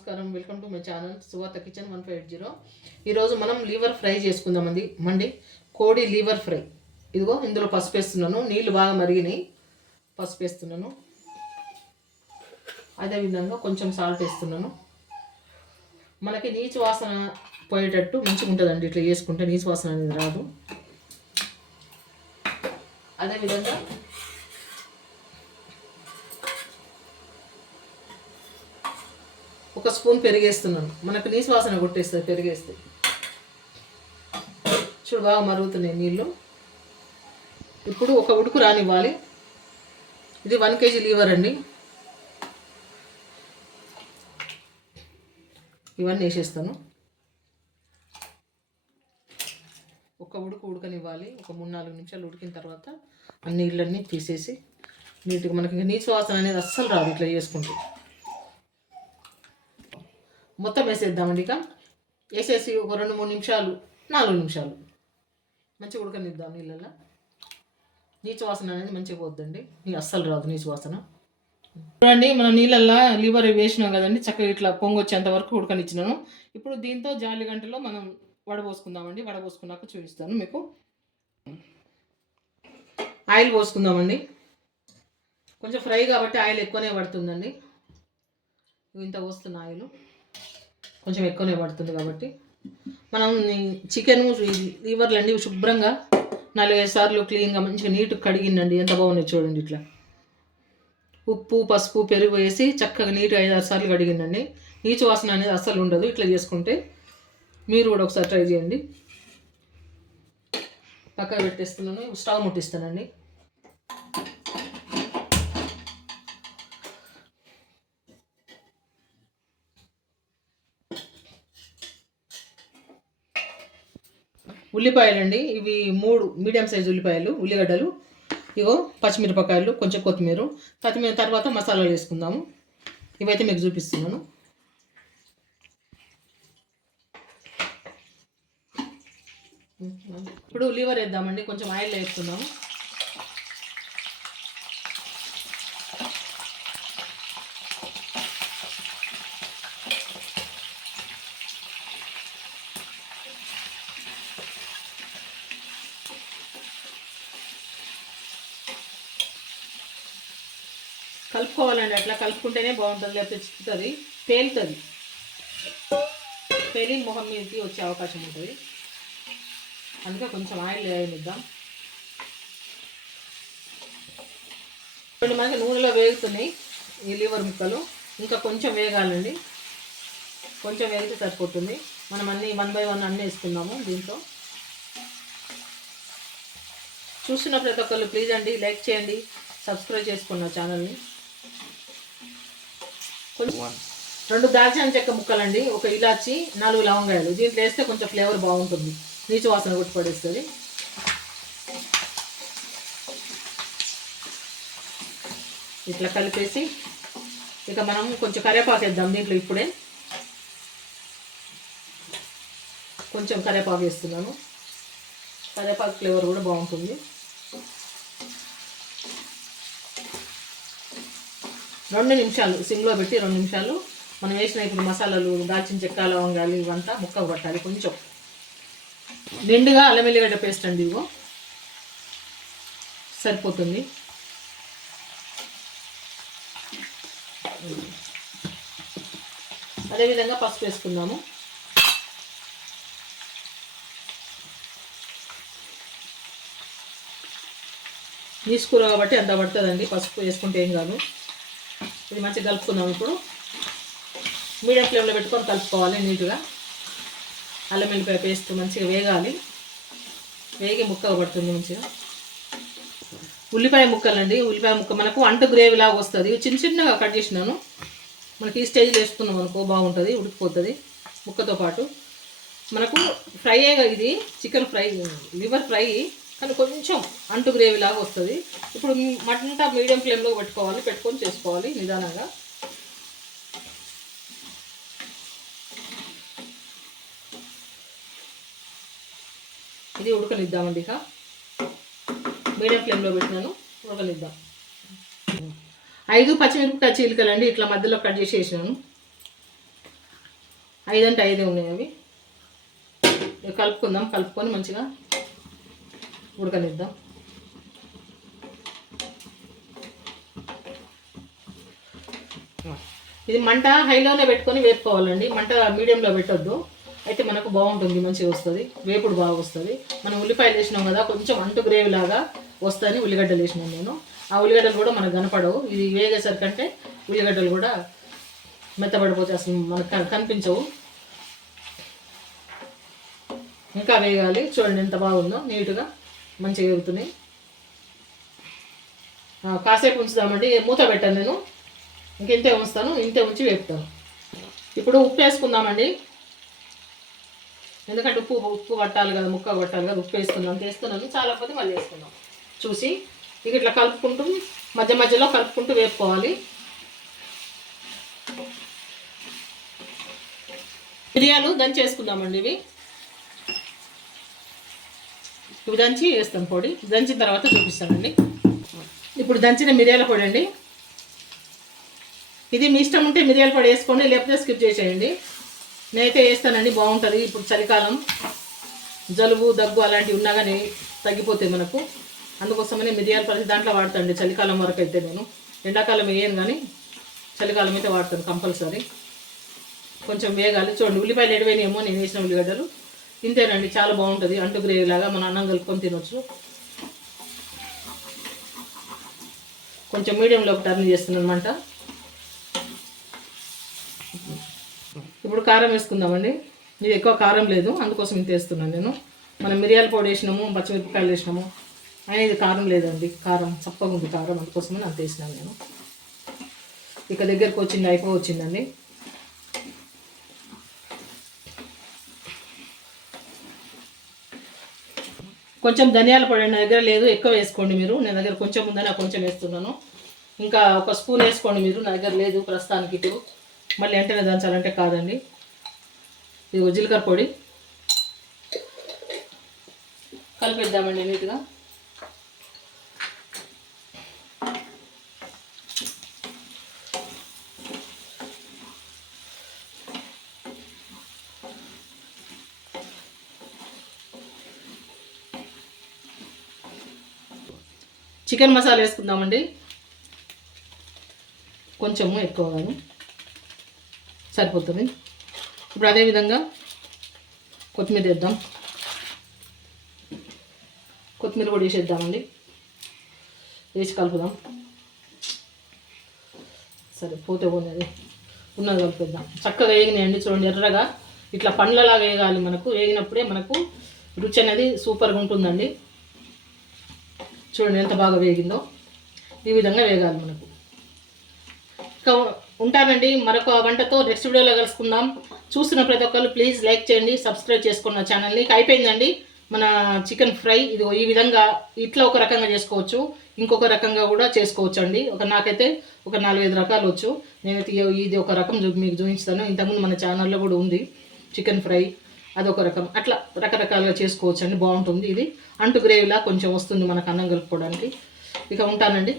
నమస్కారం, welcome to my channel Suvata kitchen 1580. ఈరోజు మనం లీవర్ ఫ్రై చేసుకుందామండి. కోడి లీవర్ ఫ్రై. ఇదిగో ఇందులో పసుపు వేస్తున్నాను, నీళ్ళు బాగా మరిగినాయి, పసుపు వేస్తున్నాను. అదేవిధంగా కొంచెం సాల్ట్ వేస్తున్నాను. మనకి నీచు వాసన పోయేటట్టు మంచిగా ఉంటుందండి, ఇట్లా చేసుకుంటే నీచు వాసన అనేది రాదు. అదేవిధంగా ఒక స్పూన్ పెరిగేస్తున్నాను, మనకు నీసు వాసన కొట్టేస్తుంది పెరిగేస్తే. చూడు బాగా మరుగుతున్నాయి నీళ్ళు. ఇప్పుడు ఒక ఉడుకు రానివ్వాలి. ఇది 1 kg లీవర్ అండి. ఇవన్నీ వేసేస్తాను. ఒక ఉడకనివ్వాలి. ఒక 3-4 నిమిషాలు ఉడికిన తర్వాత ఆ నీళ్ళన్నీ తీసేసి నీట్గా, మనకి నీచు వాసన అనేది అస్సలు రాదు ఇట్లా చేసుకుంటే. మొత్తం వేసేద్దామండి. ఇక వేసేసి ఒక 2-3 నిమిషాలు 4 నిమిషాలు మంచిగా ఉడకనిద్దాం నీళ్ళల్లో. నీచు వాసన అనేది మంచిగా పోద్దండి, అస్సలు రాదు నీచు వాసన. చూడండి, మనం నీళ్ళల్లో లివర్ వేసినాం కదండి, చక్కగా ఇట్లా పొంగొచ్చేంత వరకు ఉడకనిచ్చినాను. ఇప్పుడు దీంతో జాలి గంటలో మనం వడబోసుకుందామండి. వడబోసుకున్నాక చూపిస్తాను మీకు. ఆయిల్ పోసుకుందామండి. కొంచెం ఫ్రై కాబట్టి ఆయిల్ ఎక్కువనే పడుతుందండి. ఇంత పోస్తున్న ఆయిల్ కొంచెం ఎక్కువనే పడుతుంది కాబట్టి మనం చికెన్ లివర్లు అండి శుభ్రంగా 4-5 సార్లు క్లీన్గా మంచిగా నీట్గా కడిగిందండి. ఎంత బాగున్నాయి చూడండి. ఇట్లా ఉప్పు, పసుపు, పెరుగు వేసి చక్కగా నీట్గా 5-6 సార్లు కడిగిందండి. నీచు వాసన అనేది అస్సలు ఉండదు ఇట్లా చేసుకుంటే. మీరు కూడా ఒకసారి ట్రై చేయండి. పక్కన పెట్టేస్తున్నాను. స్టవ్ ముట్టిస్తానండి. ఉల్లిపాయలండి, ఇవి 3 మీడియం సైజు ఉల్లిపాయలు, ఉల్లిగడ్డలు, ఇగో పచ్చిమిరపకాయలు, కొంచెం కొత్తిమీర తర్వాత మసాలాలు వేసుకుందాము. ఇవైతే మీకు చూపిస్తున్నాను. ఇప్పుడు లివర్ వేద్దామండి. కొంచెం ఆయిల్ వేసుకుందాము. కలుపుకోవాలండి. అట్లా కలుపుకుంటేనే బాగుంటుంది, లేకపోతే చిక్కుతుంది, పేలుతుంది. పేలి మొహం మీదకి వచ్చే అవకాశం ఉంటుంది. అందుకే కొంచెం ఆయిల్ వేయనిద్దాం. మనకి నూనెలో వేగుతున్నాయి ఈ లివర్ ముక్కలు. ఇంకా కొంచెం వేగాలండి. కొంచెం వేగితే సరిపోతుంది. మనం అన్నీ 1 by 1 అన్నీ వేసుకుందాము దీంట్లో. చూస్తున్న ప్రతి ఒక్కళ్ళు ప్లీజ్ అండి లైక్ చేయండి, సబ్స్క్రైబ్ చేసుకోండి ఛానల్ని. 2 దాల్చిన చెక్క ముక్కలండి, ఒక ఇలాచి, 4 లవంగాయలు. దీంట్లో వేస్తే కొంచెం ఫ్లేవర్ బాగుంటుంది, నీచు వాసన కొట్టి పడేస్తుంది. ఇట్లా కలిపేసి ఇక మనం కొంచెం కరివేపాకు వేద్దాం దీంట్లో. ఇప్పుడే కొంచెం కరివేపాకు వేస్తున్నాను. కరివేపాకు ఫ్లేవర్ కూడా బాగుంటుంది. 2 నిమిషాలు సిమ్లో పెట్టి 2 నిమిషాలు మనం వేసిన ఇప్పుడు మసాలాలు, దాల్చిన చెక్క, లవంగాలు ఇవంతా ముక్కకు పట్టాలి. కొంచెం నిండుగా అల్లం వెల్లిగడ్డ పేస్ట్ అండి, ఇదిగో సరిపోతుంది. అదేవిధంగా పసుపు వేసుకుందాము. నీసుకూర కాబట్టి అంత పడుతుందండి, పసుపు వేసుకుంటే ఏం కాదు. ఇది మంచిగా కలుపుకుందాం. ఇప్పుడు మీడియం ఫ్లేమ్లో పెట్టుకొని కలుపుకోవాలి నీట్గా. అల్లం వెల్లిపాయ పేస్ట్ మంచిగా వేగాలి, వేగి ముక్క పడుతుంది మంచిగా. ఉల్లిపాయ ముక్కలండి, ఉల్లిపాయ ముక్క మనకు అంటు గ్రేవీ లాగా వస్తుంది. చిన్న చిన్నగా కట్ చేసినాను. మనకి ఈ స్టేజ్లో వేసుకున్నాం అనుకో బాగుంటుంది, ఉడికిపోతుంది ముక్కతో పాటు. మనకు ఫ్రైయేగా ఇది, చికెన్ ఫ్రై, లివర్ ఫ్రై, కానీ కొంచెం అంటు గ్రేవీ లాగా వస్తుంది. ఇప్పుడు మటన్ మీడియం ఫ్లేమ్లో పెట్టుకొని చేసుకోవాలి నిదానంగా. ఇది ఉడకనిద్దామండి. ఇక మీడియం ఫ్లేమ్లో పెట్టినాను, ఉడకనిద్దాం. 5 పచ్చిమిరపకాయ చీలికలండి ఇట్లా మధ్యలో కట్ చేసి వేసినాను. 5 అంటే 5 ఉన్నాయి అవి. కలుపుకుందాం, కలుపుకొని మంచిగా ఉడకనిద్దాం. ఇది మంట హైలోనే పెట్టుకొని వేపుకోవాలండి, మంట మీడియంలో పెట్టొద్దు. అయితే మనకు బాగుంటుంది, మంచిగా వస్తుంది, వేపుడు బాగా వస్తుంది. మనం ఉల్లిపాయలు వేసినాం కదా, కొంచెం అంటు గ్రేవీ లాగా వస్తుంది. ఉల్లిగడ్డలు వేసినాను నేను, ఆ ఉల్లిగడ్డలు కూడా మనకు కనపడవు. ఇది వేగేసరికంటే ఉల్లిగడ్డలు కూడా మెత్తబడిపోతే అసలు మనకు కనిపించవు. ఇంకా వేగాలి. చూడండి ఎంత బాగుందో, నీట్గా మంచిగా వేగుతున్నాయి. కాసేపు ఉంచుదామండి, మూత పెట్టాను నేను, ఇంకెంతే ఉంచుతాను, ఇంతే ఉంచి వేపుతాను. ఇప్పుడు ఉప్పు వేసుకుందామండి, ఎందుకంటే ఉప్పు పట్టాలి కదా, ముక్క పట్టాలి కదా. ఉప్పు వేస్తున్నాను, చాలా కొద్ది మళ్ళీ వేసుకుందాం చూసి. ఇక ఇట్లా కలుపుకుంటూ మధ్య మధ్యలో కలుపుకుంటూ వేపుకోవాలి. మిరియాలు దంచి వేసుకుందామండి. ఇవి దంచి వేస్తాం పొడి, దంచిన తర్వాత చూపిస్తానండి. ఇప్పుడు దంచిన మిరియాల పొడి అండి. ఇది మీ ఇష్టం ఉంటే మిరియాల పొడి వేసుకోండి, లేకపోతే స్కిప్ చేసేయండి. నేనైతే వేస్తానండి, బాగుంటుంది. ఇప్పుడు చలికాలం, జలుబు దగ్గు అలాంటివి ఉన్నా కానీ తగ్గిపోతాయి మనకు. అందుకోసమనే మిరియాల పొడి దాంట్లో వాడతాండి చలికాలం వరకు. అయితే నేను ఎండాకాలం వేయను, కానీ చలికాలం అయితే వాడతాను కంపల్సరీ. కొంచెం వేగాలి. చూడండి ఉల్లిపాయలు ఎడిపోయినాయేమో, నేను వేసిన ఉల్లిగడ్డలు. ఇంతేనండి, చాలా బాగుంటుంది. అంటు గ్రేవీ లాగా మన అన్నం కలుపుకొని తినొచ్చు. కొంచెం మీడియంలో టర్న్ చేస్తున్నాను అనమాట. ఇప్పుడు కారం వేసుకుందామండి. ఇది ఎక్కువ కారం లేదు, అందుకోసం ఇంత వేస్తున్నాను నేను. మనం మిరియాల పొడి వేసినాము, పచ్చిమిరపకాయలు వేసినాము, అయినా ఇది కారం లేదండి, కారం చప్పగా ఉంది కారం, అందుకోసమని అంత వేసినాను నేను. ఇక దగ్గరకు వచ్చింది, అయిపోవచ్చిందండి. కొంచెం ధనియాల పొడి నా దగ్గర లేదు, ఎక్కువ వేసుకోండి మీరు. నా దగ్గర కొంచెం ఉందని కొంచెం వేస్తున్నాను. ఇంకా 1 స్పూన్ వేసుకోండి మీరు, నా దగ్గర లేదు ప్రస్తుతానికి. ఇప్పుడు మళ్ళీ వెంటనే దంచాలంటే కాదండి. ఇది జీలకర్ర పొడి కలిపేద్దామండి నీట్గా. చికెన్ మసాలా వేసుకుందామండి, కొంచెము ఎక్కువగాను సరిపోతుంది. ఇప్పుడు అదేవిధంగా కొత్తిమీర వేద్దాం, కొత్తిమీర కూడా వేసేద్దామండి. వేసి కలుపుదాం. సరే పోతే ఉన్నది కలిపేద్దాం. చక్కగా వేగినాయండి, చూడండి ఎర్రగా ఇట్లా పండ్లలా వేగాలి మనకు. వేగినప్పుడే మనకు రుచి అనేది సూపర్గా ఉంటుందండి. చూడండి ఎంత బాగా వేగిందో, ఈ విధంగా వేగాలి మనకు. ఇంకా ఉంటానండి, మరొక వంటతో నెక్స్ట్ వీడియోలో కలుసుకుందాం. చూస్తున్న ప్రతి ఒక్కరు ప్లీజ్ లైక్ చేయండి, సబ్స్క్రైబ్ చేసుకున్న ఛానల్ని. అయిపోయిందండి మన చికెన్ ఫ్రై. ఇది ఈ విధంగా ఇట్లా ఒక రకంగా చేసుకోవచ్చు, ఇంకొక రకంగా కూడా చేసుకోవచ్చు అండి. నాకైతే ఒక 4-5 రకాలు వచ్చు. నేనైతే ఇది ఒక రకం మీకు చూపిస్తాను. ఇంతకుముందు మన ఛానల్లో కూడా ఉంది చికెన్ ఫ్రై, అదొక రకం. అట్లా రకరకాలుగా చేసుకోవచ్చు అండి, బాగుంటుంది. ఇది అంటు గ్రేవీలా కొంచెం వస్తుంది మనకు అన్నం కలుపుకోవడానికి. ఇక ఉంటానండి.